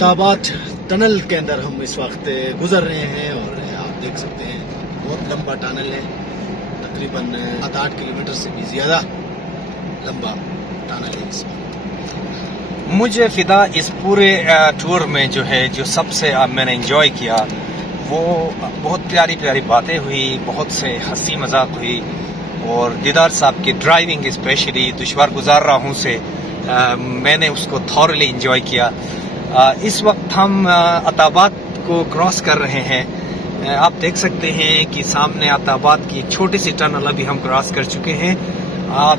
عطابات tunnel کے اندر ہم اس وقت گزر رہے ہیں اور آپ دیکھ سکتے ہیں بہت لمبا ٹنل ہے، تقریباً 8 کلومیٹر سے بھی زیادہ لمبا ٹنل ہے اس وقت۔ مجھے فدا اس پورے ٹور میں جو سب سے میں نے انجوائے کیا وہ بہت پیاری پیاری باتیں ہوئی، بہت سے ہنسی مذاق ہوئی، اور دیدار صاحب کی ڈرائیونگ اسپیشلی دشوار گزار راہوں سے میں نے اس کو تھورلی انجوائے کیا۔ اس وقت ہم عطابات کو کراس کر رہے ہیں۔ آپ دیکھ سکتے ہیں کہ سامنے عطابات کی ایک چھوٹی سی ٹنل ابھی ہم کراس کر چکے ہیں،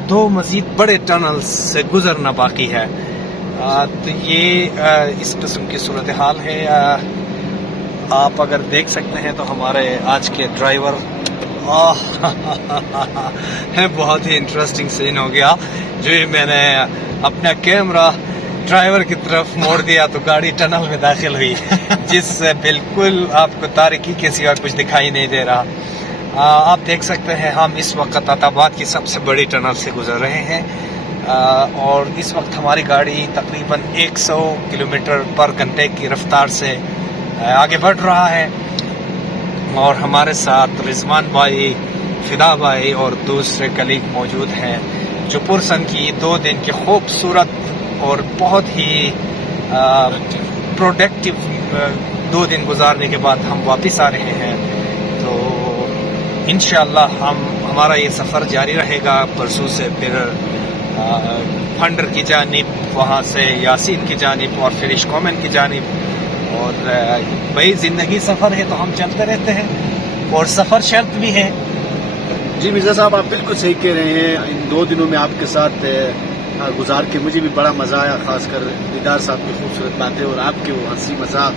2 مزید بڑے ٹنل سے گزرنا باقی ہے۔ تو یہ اس قسم کی صورتحال ہے۔ آپ اگر دیکھ سکتے ہیں تو ہمارے آج کے ڈرائیور بہت ہی انٹرسٹنگ سین ہو گیا، جو میں نے اپنا کیمرہ ڈرائیور کی طرف موڑ دیا تو گاڑی ٹنل میں داخل ہوئی، جس سے بالکل آپ کو تاریکی کے سوا کچھ دکھائی نہیں دے رہا۔ آپ دیکھ سکتے ہیں ہم اس وقت عطابات کی سب سے بڑی ٹنل سے گزر رہے ہیں، اور اس وقت ہماری گاڑی تقریباً 100 کلومیٹر پر گھنٹے کی رفتار سے آگے بڑھ رہا ہے، اور ہمارے ساتھ رضوان بھائی، فدا بھائی اور دوسرے کلیگ موجود ہیں، جو پرسن کی 2 دن کی خوبصورت اور بہت ہی پروڈکٹیو 2 دن گزارنے کے بعد ہم واپس آ رہے ہیں۔ تو انشاءاللہ ہمارا یہ سفر جاری رہے گا، پرسوں سے پھر پھنڈر کی جانب، وہاں سے یاسین کی جانب، اور پھر اشکومن کی جانب۔ اور بھائی زندگی سفر ہے تو ہم چلتے رہتے ہیں، اور سفر شرط بھی ہے۔ جی مرزا صاحب، آپ بالکل صحیح کہہ رہے ہیں۔ ان 2 دنوں میں آپ کے ساتھ گزار کے مجھے بھی بڑا مزہ آیا، خاص کر دیدار صاحب کی خوبصورت باتیں اور آپ کے وہ ہنسی مذاق،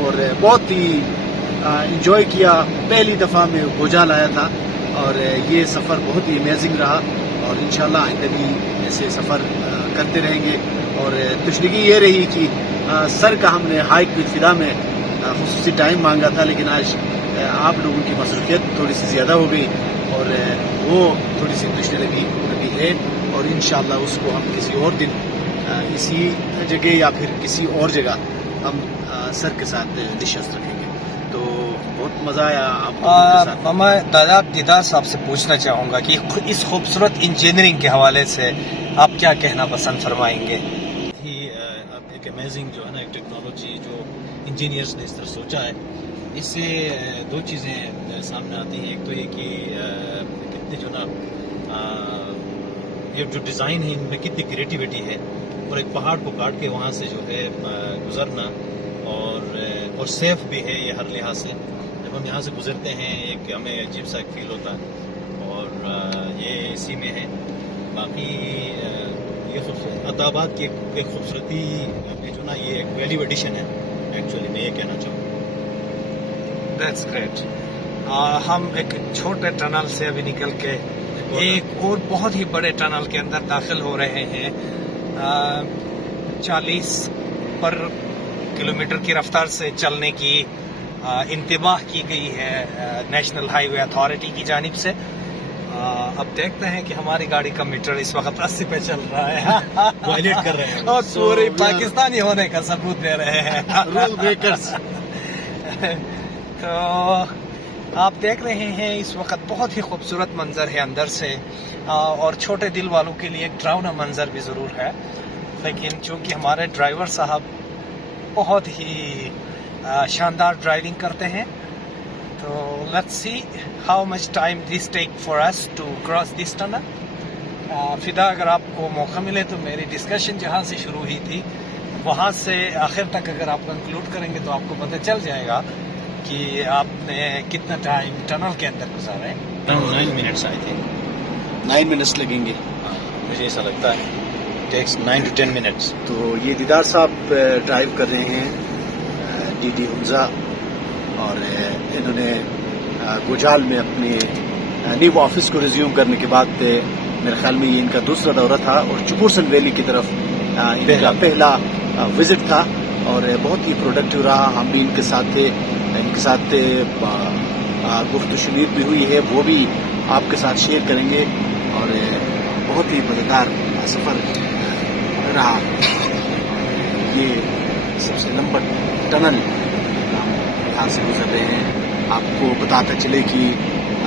اور بہت ہی انجوائے کیا۔ پہلی دفعہ میں بھوجال آیا تھا، اور یہ سفر بہت ہی امیزنگ رہا، اور انشاءاللہ آئندہ بھی ایسے سفر کرتے رہیں گے۔ اور تشنگی یہ رہی کہ سر کا ہم نے ہائیک وتھ فدا میں خصوصی ٹائم مانگا تھا، لیکن آج آپ لوگوں کی مصروفیت تھوڑی سی زیادہ ہو گئی، اور وہ تھوڑی سی تشنگی ابھی ہے، اور انشاءاللہ اس کو ہم کسی اور دن اسی جگہ یا پھر کسی اور جگہ ہم سر کے ساتھ نشست رکھیں گے۔ تو بہت مزہ آیا آپ کے ساتھ۔ میں دیدار صاحب سے پوچھنا چاہوں گا کہ اس خوبصورت انجینئرنگ کے حوالے سے آپ کیا کہنا پسند فرمائیں گے؟ ایک امیزنگ جو ہے نا، ایک ٹیکنالوجی جو انجینئرز نے اس طرح سوچا ہے، اس سے 2 چیزیں سامنے آتی ہیں۔ ایک تو یہ کہ کتنے جو نا یہ جو ڈیزائن ہے ان میں کتنی کریٹیوٹی ہے، اور ایک پہاڑ کو کاٹ کے وہاں سے جو ہے گزرنا، اور سیف بھی ہے یہ ہر لحاظ سے۔ جب ہم یہاں سے گزرتے ہیں ایک ہمیں عجیب سا ایک فیل ہوتا ہے، اور یہ اسی میں ہے۔ باقی یہ عطابات کی ایک خوبصورتی جو نا، یہ ایک ویلیو ایڈیشن ہے ایکچولی، میں یہ کہنا چاہوں گا۔ That's great. ہم ایک چھوٹے ٹنل سے ابھی نکل کے ایک اور بہت ہی بڑے ٹنل کے اندر داخل ہو رہے ہیں۔ 40 پر کلومیٹر کی رفتار سے چلنے کی انتباہ کی گئی ہے نیشنل ہائی وے اتھارٹی کی جانب سے۔ اب دیکھتے ہیں کہ ہماری گاڑی کا میٹر اس وقت 80 پہ چل رہا ہے، وائلیٹ کر رہے ہیں اور پورے پاکستانی ہونے کا ثبوت دے رہے ہیں، رول بریکرز۔ تو آپ دیکھ رہے ہیں اس وقت بہت ہی خوبصورت منظر ہے اندر سے، اور چھوٹے دل والوں کے لیے ایک ڈراؤنا منظر بھی ضرور ہے، لیکن چونکہ ہمارے ڈرائیور صاحب بہت ہی شاندار ڈرائیونگ کرتے ہیں، تو let's see how much time this take for us to cross this tunnel. فدا، اگر آپ کو موقع ملے تو میری ڈسکشن جہاں سے شروع ہوئی تھی وہاں سے آخر تک اگر آپ کنکلوڈ کریں گے تو آپ کو پتہ چل جائے گا کہ آپ نے کتنا ٹائم ٹنل کے اندر گزارا ہے۔ 9 منٹس آئی تھنک 9 منٹس لگیں گے، مجھے ایسا لگتا ہے، ٹیکس 9 to 10 منٹس۔ تو یہ دیدار صاحب ڈرائیو کر رہے ہیں ڈی ڈی حمزہ، اور انہوں نے گوجال میں اپنے نیو آفس کو ریزیوم کرنے کے بعد میرے خیال میں یہ ان کا دوسرا دورہ تھا، اور چپورسن ویلی کی طرف ان کا پہلا وزٹ تھا، اور بہت ہی پروڈکٹیو رہا۔ ہم بھی ان کے ساتھ تھے، ان کے ساتھ گفت و شنید بھی ہوئی ہے، وہ بھی آپ کے ساتھ شیئر کریں گے، اور بہت ہی مزیدار سفر رہا۔ یہ سب سے لمبا ٹنل یہاں سے گزر رہے ہیں. آپ کو بتاتا چلے کہ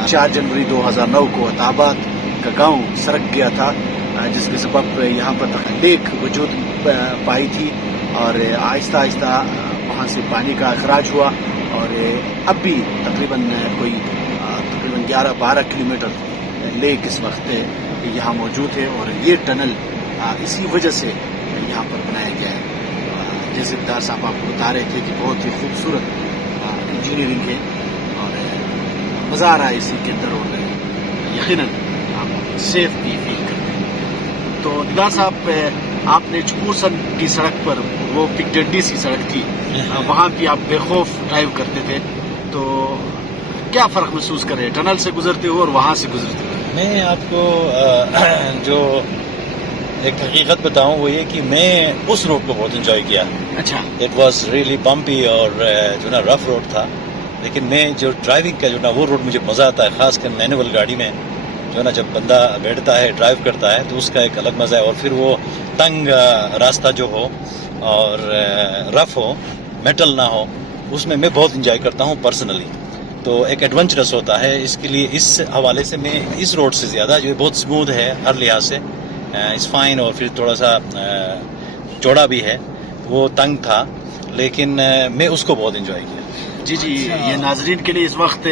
4 جنوری 2009 کو عطاباد کا گاؤں سرک گیا تھا، جس کے سبب یہاں پر لیک وجود پائی تھی، اور آہستہ آہستہ وہاں سے پانی کا اخراج ہوا، اور اب بھی تقریباً 11-12 کلومیٹر لیک اس وقت یہاں موجود ہے، اور یہ ٹنل اسی وجہ سے یہاں پر بنایا گیا ہے. جیسے دیدار صاحب آپ کو بتا رہے تھے کہ بہت ہی خوبصورت انجینئرنگ ہے، اور مزہ آ رہا ہے اسی کے اندر، اور یقیناً آپ سیف بھی فیل کرتے ہیں. تو دیدار صاحب، آپ نے چپورسن کی سڑک پر، وہ پک ڈنڈی سی سڑک تھی، وہاں بھی آپ بے خوف ڈرائیو کرتے تھے، تو کیا فرق محسوس کر رہے ہیں ٹنل سے گزرتے ہو اور وہاں سے گزرتے ہو؟ میں آپ کو جو ایک حقیقت بتاؤں وہ یہ کہ میں اس روڈ کو بہت انجوائے کیا. اچھا. اٹ واز ریئلی بمپی اور جو نا رف روڈ تھا، لیکن میں جو ڈرائیونگ کا جو نا وہ روڈ مجھے مزہ آتا ہے، خاص کر مینول گاڑی میں جو نا جب بندہ بیٹھتا ہے ڈرائیو کرتا ہے تو اس کا ایک الگ مزہ ہے. اور پھر وہ تنگ راستہ جو ہو اور رف ہو، میٹل نہ ہو، اس میں بہت انجوائے کرتا ہوں پرسنلی. تو ایک ایڈونچرس ہوتا ہے، اس کے لیے اس حوالے سے میں اس روڈ سے زیادہ جو بہت اسموتھ ہے ہر لحاظ سے، اس فائن، اور پھر تھوڑا سا چوڑا بھی ہے، وہ تنگ تھا، لیکن میں اس کو بہت انجوائے کیا. جی، یہ ناظرین کے لیے اس وقت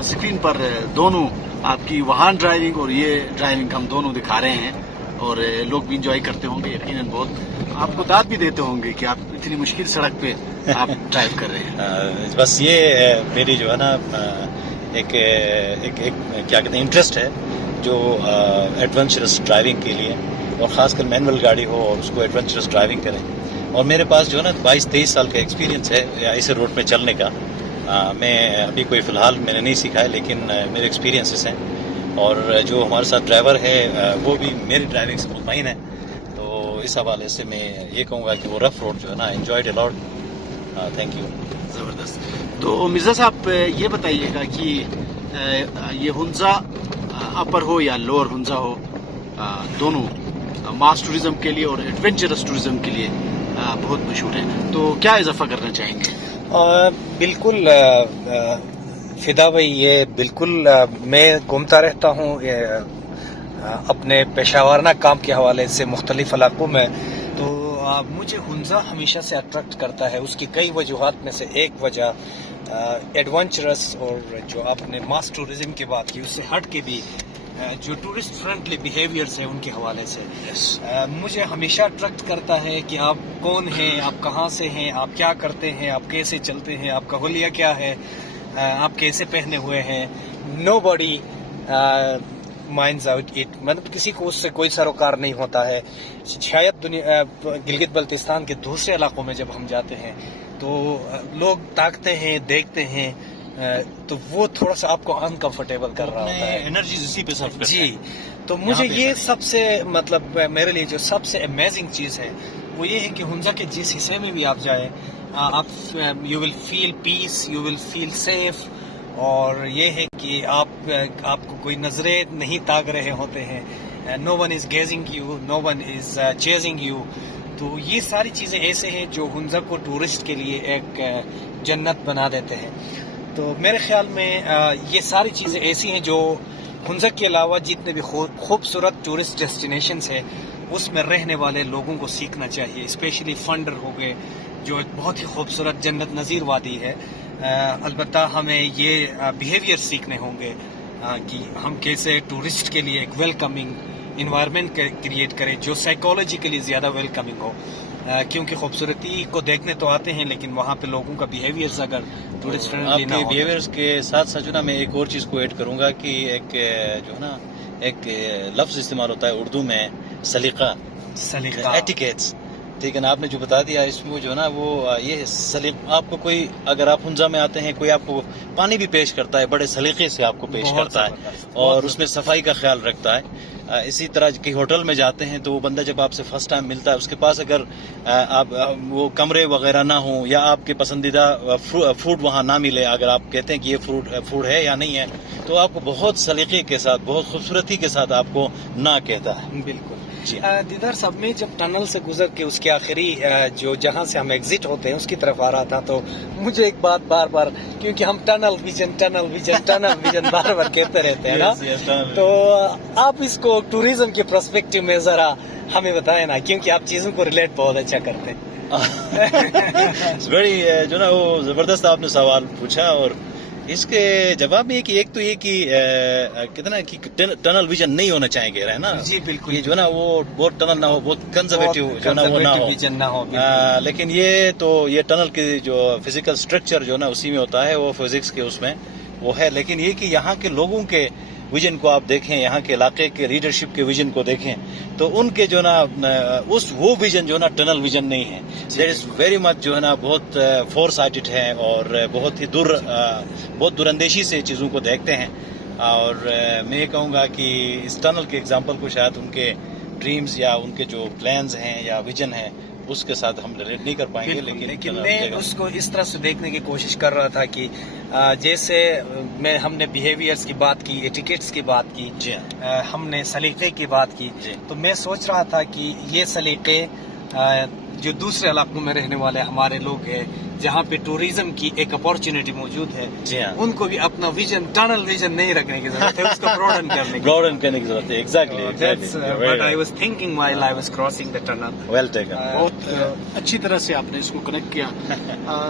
اسکرین پر دونوں آپ کی وہاں ڈرائیونگ اور یہ ڈرائیونگ ہم دونوں دکھا رہے ہیں، اور لوگ بھی انجوائے کرتے ہوں گے یقیناً. بہت آپ کو داد بھی دیتے ہوں گے کہ آپ اتنی مشکل سڑک پہ آپ ڈرائیو کر رہے ہیں. بس یہ میری جو ہے نا ایک کیا کہتے ہیں انٹرسٹ ہے، جو ایڈونچرس ڈرائیونگ کے لیے، اور خاص کر مینول گاڑی ہو اور اس کو ایڈونچرس ڈرائیونگ کریں. اور میرے پاس جو ہے نا 22-23 سال کا ایکسپیرینس ہے ایسے روڈ پہ چلنے کا. میں ابھی کوئی فی الحال میں نے نہیں سیکھا ہے، لیکن میرے ایکسپیرینسز ہیں، اور جو ہمارے ساتھ ڈرائیور ہے وہ بھی میری ڈرائیونگ سے مطمئن ہے. تو اس حوالے سے میں یہ کہوں گا کہ وہ رف روڈ جو ہے نا enjoyed a lot. Thank you. زبردست. تو مرزا صاحب یہ بتائیے گا کہ یہ ہنزا اپر ہو یا لوور ہنزا ہو، دونوں ماس ٹورزم کے لیے اور ایڈونچرس ٹورزم کے لیے بہت مشہور ہے، تو کیا اضافہ کرنا چاہیں گے؟ بالکل فدا بھائی، یہ بالکل میں گھومتا رہتا ہوں اپنے پیشہ ورانہ کام کے حوالے سے مختلف علاقوں میں، تو مجھے ہنزا ہمیشہ سے اٹریکٹ کرتا ہے. اس کی کئی وجوہات میں سے ایک وجہ ایڈونچرس، اور جو آپ نے ماس ٹورزم کی بات کی اس سے ہٹ کے بھی جو ٹورسٹ فرینڈلی بیہیویئرس ہیں ان کے حوالے سے مجھے ہمیشہ اٹریکٹ کرتا ہے کہ آپ کون ہیں، آپ کہاں سے ہیں، آپ کیا کرتے ہیں، آپ کیسے چلتے ہیں، آپ کا حلیہ کیا ہے، آپ کیسے پہنے ہوئے ہیں. نو باڈی مائنڈز آؤٹ اٹ، مطلب کسی کو اس سے کوئی سروکار نہیں ہوتا ہے. شاید گلگت بلتستان کے دوسرے علاقوں میں جب ہم جاتے ہیں تو لوگ تاکتے ہیں، دیکھتے ہیں، تو وہ تھوڑا سا آپ کو انکمفرٹیبل کر رہا ہوتا ہے. انرجی اسی پہ صرف کرتے ہیں. جی، تو مجھے یہ سب سے مطلب میرے لیے جو سب سے امیزنگ چیز ہے وہ یہ ہے کہ ہنزا کے جس حصے میں بھی آپ جائیں، آپ you will feel peace, you will feel safe. اور یہ ہے کہ آپ کو کوئی نظریں نہیں تاک رہے ہوتے ہیں. No one is gazing you, no one is chasing you. تو یہ ساری چیزیں ایسے ہیں جو ہنزا کو ٹورسٹ کے لیے ایک جنت بنا دیتے ہیں. تو میرے خیال میں یہ ساری چیزیں ایسی ہیں جو ہنزا کے علاوہ جتنے بھی خوبصورت ٹورسٹ ڈیسٹینیشنز ہیں اس میں رہنے والے لوگوں کو سیکھنا چاہیے. اسپیشلی فنڈر ہو گئے جو ایک بہت ہی خوبصورت جنت نظیر وادی ہے. البتہ ہمیں یہ بیہیویئر سیکھنے ہوں گے کہ ہم کیسے ٹورسٹ کے لیے ایک ویلکمنگ انوائرمنٹ کریٹ کریں جو سائیکالوجیکلی زیادہ ویلکمنگ ہو. کیونکہ خوبصورتی کو دیکھنے تو آتے ہیں لیکن وہاں پہ لوگوں کا بیہیویئرز اگر ٹورسٹ فرینڈلی نہ ہو. آپ کے بیہیویئرز کے ساتھ ساتھ جو نا میں ایک اور چیز کو ایڈ کروں گا کہ ایک جو ہے نا ایک لفظ استعمال ہوتا ہے اردو میں، سلیقہ، ایٹیکیٹس. ٹھیک ہے نا، آپ نے جو بتا دیا اس میں جو ہے نا وہ یہ سلیقہ. آپ کو کوئی اگر آپ ہنزا میں آتے ہیں کوئی آپ کو پانی بھی پیش کرتا ہے بڑے سلیقے سے آپ کو پیش کرتا ہے اور اس میں صفائی کا خیال رکھتا ہے. اسی طرح کہ ہوٹل میں جاتے ہیں تو وہ بندہ جب آپ سے فرسٹ ٹائم ملتا ہے اس کے پاس اگر آپ وہ کمرے وغیرہ نہ ہوں یا آپ کے پسندیدہ فوڈ وہاں نہ ملے، اگر آپ کہتے ہیں کہ یہ فوڈ ہے یا نہیں ہے تو آپ کو بہت سلیقے کے ساتھ، بہت خوبصورتی کے ساتھ آپ کو نہ کہتا ہے. بالکل. جی دیدار صاحب میں جب ٹنل سے گزر کے اس کے آخری جو جہاں سے ہم ایگزٹ ہوتے ہیں اس کی طرف آ رہا تھا تو مجھے ایک بات بار بار، کیونکہ ہم ٹنل ویژن بار بار کہتے رہتے ہیں نا، تو آپ اس کو ٹوریزم کے پرسپیکٹو میں ذرا ہمیں بتائیں نا، کیونکہ آپ چیزوں کو ریلیٹ بہت اچھا کرتے ہیں. ویری جو نا وہ زبردست آپ نے سوال پوچھا، اور اس کے جواب میں کہ ایک تو یہ کہ کتنا کہ ٹنل ویژن نہیں ہونا چاہیں گے نا. جی بالکل، یہ جو نا وہ بہت ٹنل نہ ہو، بہت کنزرویٹو جو نا وہ نہ ہو. لیکن یہ تو یہ ٹنل کی جو فزیکل اسٹرکچر جو نا اسی میں ہوتا ہے، وہ فزکس کے اس میں وہ ہے. لیکن یہ کہ یہاں کے لوگوں کے ویژن کو آپ دیکھیں، یہاں کے علاقے کے لیڈرشپ کے ویژن کو دیکھیں، تو ان کے جو نا وہ ویژن جو نا ٹنل ویژن نہیں ہے. دیٹ از ویری مچ جو ہے نا بہت فور سائٹڈ ہے، اور بہت ہی بہت دور اندیشی سے چیزوں کو دیکھتے ہیں. اور میں یہ کہوں گا کہ اس ٹنل کے ایگزامپل کو شاید ان کے ڈریمز یا ان کے جو پلانز ہیں یا ویژن ہیں اس کے ساتھ ہم ریلیٹ نہیں کر پائیں گے. لیکن میں اس کو اس طرح سے دیکھنے کی کوشش کر رہا تھا کہ جیسے ہم نے بیہیویئرز کی بات کی، ایٹیکیٹس کی بات کی، جی ہم نے سلیقے کی بات کی، تو میں سوچ رہا تھا کہ یہ سلیقے جو دوسرے علاقوں میں رہنے والے ہمارے لوگ ہیں جہاں پہ ٹوریزم کی ایک اپارچونیٹی موجود ہے، جی ہاں، ان کو بھی اپنا ویژن ٹنل ویژن نہیں رکھنے کی ضرورت ہے، اس کو براڈن کرنے کی ضرورت ہے. Exactly but I was thinking while I was crossing the tunnel. Well taken. بہت اچھی طرح سے آپ نے اس کو کنیکٹ کیا.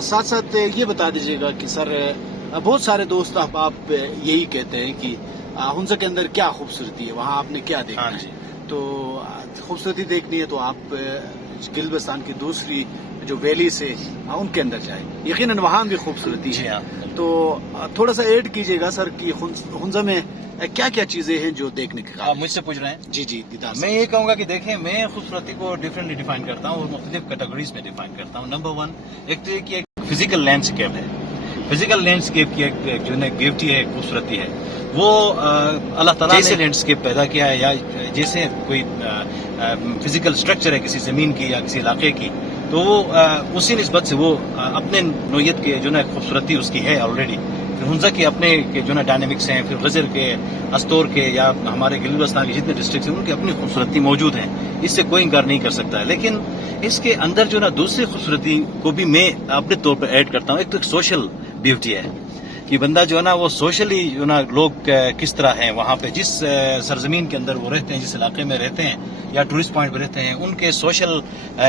ساتھ ساتھ یہ بتا دیجیے گا کہ سر بہت سارے دوست آپ یہی کہتے ہیں کہ ہنزا کے اندر کیا خوبصورتی ہے، وہاں آپ نے کیا دیکھا ہے. تو خوبصورتی دیکھنی ہے تو آپ گلبستان کی دوسری جو ویلی سے ان کے اندر جائیں، یقیناً وہاں بھی خوبصورتی ہے. تو تھوڑا سا ایڈ کیجیے گا سر کہ ہنزا میں کیا کیا چیزیں ہیں جو دیکھنے کے آپ مجھ سے پوچھ رہے ہیں؟ جی دیدار. میں یہ کہوں گا کہ دیکھیں، میں خوبصورتی کو ڈفرینٹلی ڈیفائن کرتا ہوں اور مختلف کیٹیگریز میں ڈیفائن کرتا ہوں. نمبر 1 ایک تو یہ کہ ایک فزیکل لینڈسکیپ ہے. فزیکل لینڈسکیپ کی ایک جو ہے بیوٹی ہے، خوبصورتی ہے، وہ اللہ تعالیٰ نے جیسے لینڈسکیپ پیدا کیا ہے یا جیسے کوئی فزیکل اسٹرکچر ہے کسی زمین کی یا کسی علاقے کی، تو وہ اسی نسبت سے وہ اپنے نوعیت کے جو نا خوبصورتی اس کی ہے آلریڈی. پھر ہنزا کے اپنے جو نا ڈائنامکس ہیں، پھر غزر کے، استور کے یا ہمارے گلبستان کے جتنے ڈسٹرکٹس ہیں ان کی اپنی خوبصورتی موجود ہیں، اس سے کوئی انکار نہیں کر سکتا ہے. لیکن اس کے اندر جو نا دوسری خوبصورتی کو بھی میں اپنے طور پر ایڈ کرتا ہوں. ایک تو سوشل بیوٹی ہے کہ بندہ جو ہے نا وہ سوشلی جو نا لوگ کس طرح ہیں وہاں پہ، جس سرزمین کے اندر وہ رہتے ہیں، جس علاقے میں رہتے ہیں یا ٹورسٹ پوائنٹ پہ رہتے ہیں، ان کے سوشل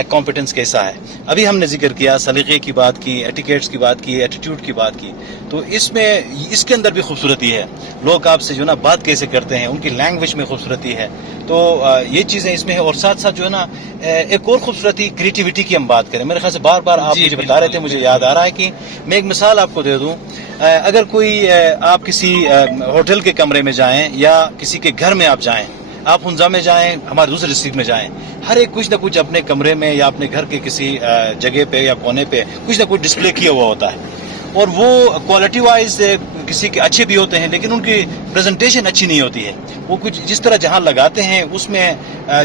کمپیٹنس کیسا ہے. ابھی ہم نے ذکر کیا سلیقے کی بات کی، ایٹیکیٹس کی بات کی، ایٹیٹیوڈ کی بات کی، تو اس کے اندر بھی خوبصورتی ہے. لوگ آپ سے جو نا بات کیسے کرتے ہیں، ان کی لینگویج میں خوبصورتی ہے. تو یہ چیزیں اس میں ہے. اور ساتھ ساتھ جو ہے نا ایک اور خوبصورتی کریٹیوٹی کی ہم بات کریں. میرے خیال سے بار بار آپ مجھے بتا رہے تھے، مجھے یاد آ رہا ہے کہ میں ایک مثال آپ کو دے دوں. اگر کوئی آپ کسی ہوٹل کے کمرے میں جائیں یا کسی کے گھر میں آپ جائیں، آپ ہنزا میں جائیں، ہمارے دوسرے ڈسٹرکٹ میں جائیں، ہر ایک کچھ نہ کچھ اپنے کمرے میں یا اپنے گھر کے کسی جگہ پہ یا کونے پہ کچھ نہ کچھ ڈسپلے کیا ہوا ہوتا ہے. اور وہ کوالٹی وائز کسی کے اچھے بھی ہوتے ہیں لیکن ان کی پریزنٹیشن اچھی نہیں ہوتی ہے. وہ کچھ جس طرح جہاں لگاتے ہیں اس میں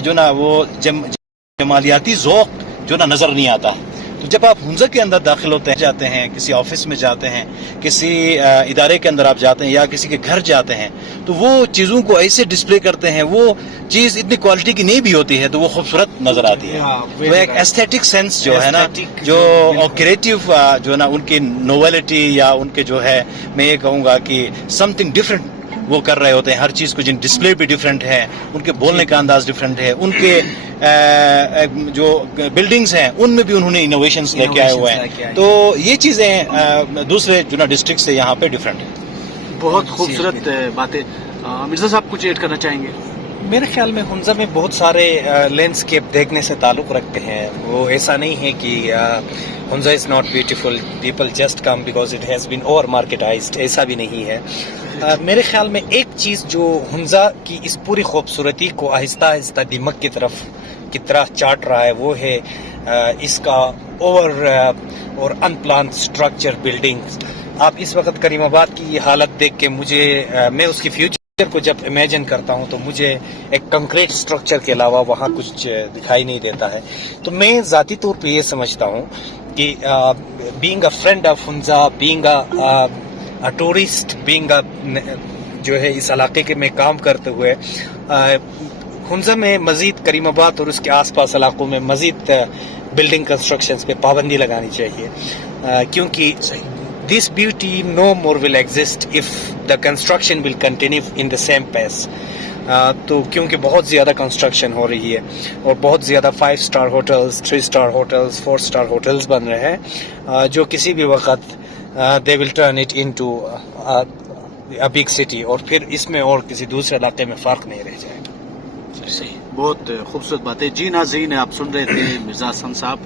جو نا وہ جمالیاتی ذوق جو نا نظر نہیں آتا. تو جب آپ ہنزا کے اندر داخل جاتے ہیں، کسی آفس میں جاتے ہیں، کسی ادارے کے اندر آپ جاتے ہیں یا کسی کے گھر جاتے ہیں، تو وہ چیزوں کو ایسے ڈسپلے کرتے ہیں، وہ چیز اتنی کوالٹی کی نہیں بھی ہوتی ہے تو وہ خوبصورت نظر آتی ہے. تو ایک ایستھیٹک سینس جو ہے نا، جو کریٹیو جو ہے نا، ان کی نوویلٹی یا ان کے جو ہے، میں یہ کہوں گا کہ سم تھنگ ڈفرینٹ وہ کر رہے ہوتے ہیں. ہر چیز کو جن ڈسپلے بھی ڈفرینٹ ہے، ان کے بولنے کا انداز ڈفرینٹ ہے، ان کے جو بلڈنگز ہیں ان میں بھی انہوں نے انوویشنز لے کے آئے ہوئے ہیں. تو یہ چیزیں دوسرے جو نا ڈسٹرکٹ سے یہاں پہ ڈفرینٹ ہیں. بہت خوبصورت باتیں. مرزا صاحب کچھ ایڈ کرنا چاہیں گے؟ میرے خیال میں ہنزا میں بہت سارے لینڈسکیپ دیکھنے سے تعلق رکھتے ہیں. وہ ایسا نہیں ہے کہ Hunza is not beautiful, people just come because it has been over marketised, ایسا بھی نہیں ہے. میرے خیال میں ایک چیز جو ہنزا کی اس پوری خوبصورتی کو آہستہ آہستہ دماغ کی طرح چاٹ رہا ہے وہ ہے اس کا اوور اور ان پلان اسٹرکچر بلڈنگ. آپ اس وقت کریم آباد کی یہ حالت دیکھ کے میں اس کی فیوچر کو جب امیجن کرتا ہوں تو مجھے ایک کنکریٹ اسٹرکچر کے علاوہ وہاں کچھ دکھائی نہیں دیتا ہے. تو میں ذاتی طور پہ یہ سمجھتا ہوں کہ being a friend of Hunza, being a tourist, being جو ہے اس علاقے کے میں کام کرتے ہوئے ہنزا میں مزید کریم آباد اور اس کے آس پاس علاقوں میں مزید بلڈنگ کنسٹرکشنز پہ پابندی لگانی چاہیے، کیونکہ this beauty no more will exist if the construction will continue in the same pace. تو کیونکہ بہت زیادہ کنسٹرکشن ہو رہی ہے اور بہت زیادہ 5 star hotels, 3 star hotels, 4 star hotels بن رہے ہیں، جو کسی بھی وقت they will turn it into a big city، اور پھر اس میں اور کسی دوسرے علاقے میں فرق نہیں رہ جائے گا. صحیح، بہت خوبصورت بات ہے. جی ناظرین، آپ سن رہے تھے مرزا حسن صاحب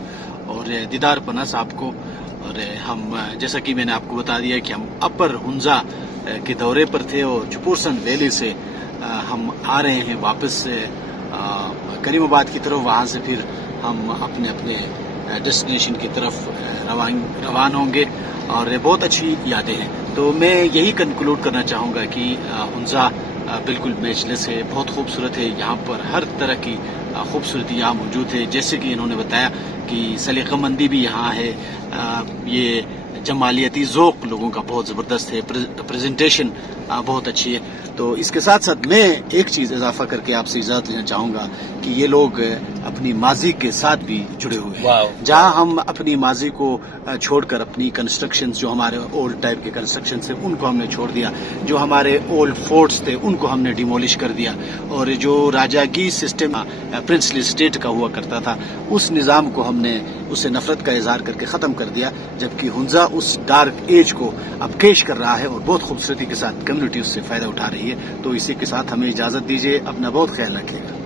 اور دیدار پناہ صاحب کو، اور ہم جیسا کہ میں نے آپ کو بتا دیا کہ ہم اپر ہنزا کے دورے پر تھے اور چپورسن ویلی سے ہم آ رہے ہیں واپس کریم آباد کی طرف. وہاں سے پھر ہم اپنے اپنے ڈیسٹینیشن کی طرف روان ہوں گے، اور بہت اچھی یادیں ہیں. تو میں یہی کنکلوڈ کرنا چاہوں گا کہ ہنزا بالکل میچلیس ہے، بہت خوبصورت ہے. یہاں پر ہر طرح کی خوبصورتی یہاں موجود ہے، جیسے کہ انہوں نے بتایا کہ سلیقہ مندی بھی یہاں ہے. یہ جمالیتی ذوق لوگوں کا بہت زبردست ہے، پریزنٹیشن بہت اچھی ہے. تو اس کے ساتھ ساتھ میں ایک چیز اضافہ کر کے آپ سے اجازت لینا چاہوں گا کہ یہ لوگ اپنی ماضی کے ساتھ بھی جڑے ہوئے ہیں. جہاں ہم اپنی ماضی کو چھوڑ کر اپنی کنسٹرکشن جو ہمارے اولڈ ٹائپ کے کنسٹرکشن تھے ان کو ہم نے چھوڑ دیا، جو ہمارے اولڈ فورٹس تھے ان کو ہم نے ڈیمولش کر دیا، اور جو راجاگی سسٹم پرنسلی اسٹیٹ کا ہوا کرتا تھا اس نظام کو ہم نے اس سے نفرت کا اظہار کر کے ختم کر دیا، جبکہ ہنزا اس ڈارک ایج کو اب کیش کر رہا ہے اور بہت خوبصورتی کے ساتھ کمیونٹی اس سے فائدہ اٹھا رہی ہے. تو اسی کے ساتھ ہمیں اجازت دیجیے، اپنا بہت خیال رکھیے گا.